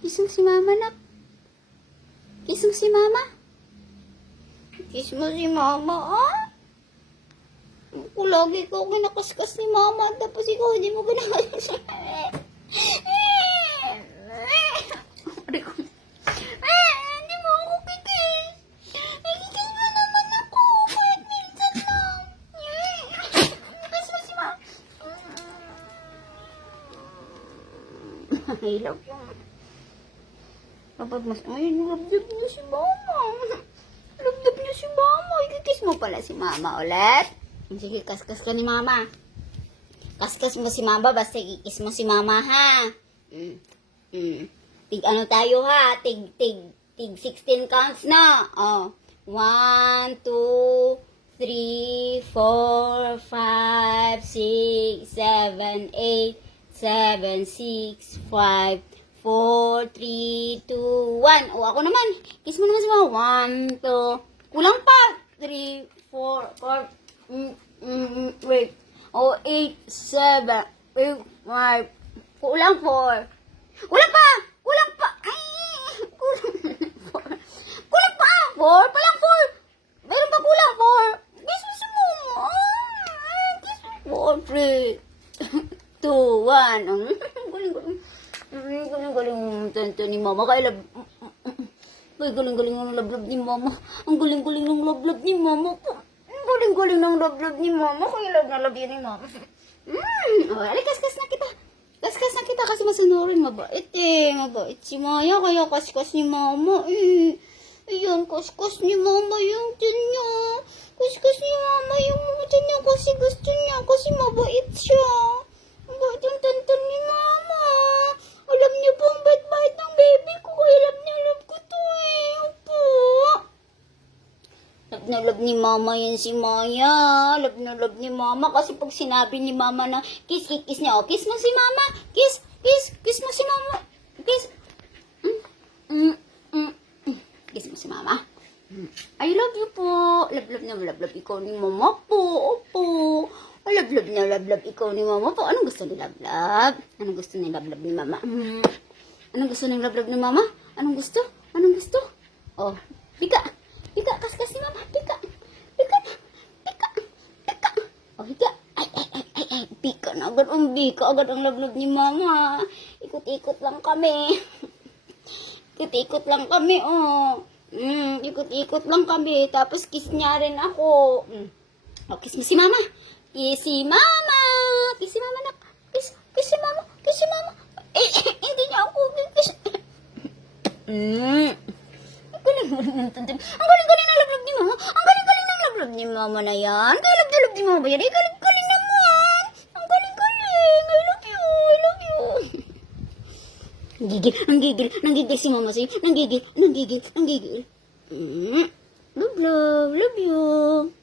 Mo si mama, nak. Mo si mama. Kiss mo si mama, ah. Ako lagi ko kinakaskas ni mama tapos ikaw hindi mo ko. Ah, hindi mo ako kikis. Ay, kikis mo naman ako. Kahit minsan lang. Kiss mo si mama. I love you. Kapag mas, ay, love-love niya si mama. Love-love niya si mama. Ikikis mo pala si mama ulit. Sige, kaskas ka ni mama. Kaskas mo si mama, basta ikikis mo si mama, ha? Mm. Mm. Tig ano tayo, ha? Tig, tig, tig 16 counts na. Oh. 1, 2, 3, 4, 5, 6, 7, 8, 7, 6, 5, 4, 3, 2, 1. O, ako naman. Kiss mo naman si mama. 1, 2. Kulang pa. 3, 4, 4, mm, mm, wait. O, 8, 7, 8, 5. Kulang 4. Kulang pa! Kulang pa! Ay! Kulang 4. Kulang pa! 4? Palang 4! Meron pa kulang 4. Kiss mo kiss mo. 4, 3, 2, 1. Galing-galing tanto ni mama. Kaya lab... Ay, galing-galing ng lablab ni mama. Ang galing-galing ng lablab ni mama po. Ang galing-galing ng lablab ni mama. Kaya lab na lab ni mama. Mm. Oh, ali, kaskas na kita. Kaskas na kita kasi masunurin. Mabait eh. Mabait si Maya. Kaya kaskas ni mama eh. Ayan, kaskas ni mama yung tin niya. Kaskas ni mama yung tin niya kasi gusto niya. Kasi mabait siya. Ang bait yung tantan ni mama. Alam niyo po ang bait-bait ng baby ko. Kaya alam niya, love ko to eh. Opo. Love love ni mama yan si Maya. Love na love ni mama. Kasi pag sinabi ni mama na kiss, kiss, kiss niya. Oh, kiss mo si mama. Kiss, kiss, kiss mo si mama. Kiss. Mm, mm, mm, mm. Kiss mo si mama. Mm. I love you po. Love, love na love, love ikaw ni mama po. Opo. Love, love na love, love ikaw ni mama po. Anong gusto ni love, love? Anong gusto ni love, love ni mama? Mm. Anong gusto ni love, love ni mama? Anong gusto? Anong gusto? Oh, pika. Pika, kaskas ni mama. Pika. Pika. Ay, ay, ay, ay, ay. Pika na agad. Ang pika agad ang love ni mama. Ikot-ikot lang kami. Ikot-ikot lang kami, oh. Mm, ikot-ikot lang kami. Tapos kiss niya rin ako. Mm. Oh, kiss mo si mama. Kiss si mama. Kiss si mama na. Kiss, kiss si mama. Kiss si mama. Eh, eh, hindi niya ako kiss. Mm. Ang galing-galing ng lablab ni mama. Ang galing-galing ng lablab ni mama na yan. Kaya lablab ni mama yan. Eh, galing-galing naman. Ang galing-galing. I love you. I love you. Nanggigil, nanggigil, nanggigil si mama sa'yo. Nanggigil, nanggigil, nanggigil. Mm. Love, love, love you.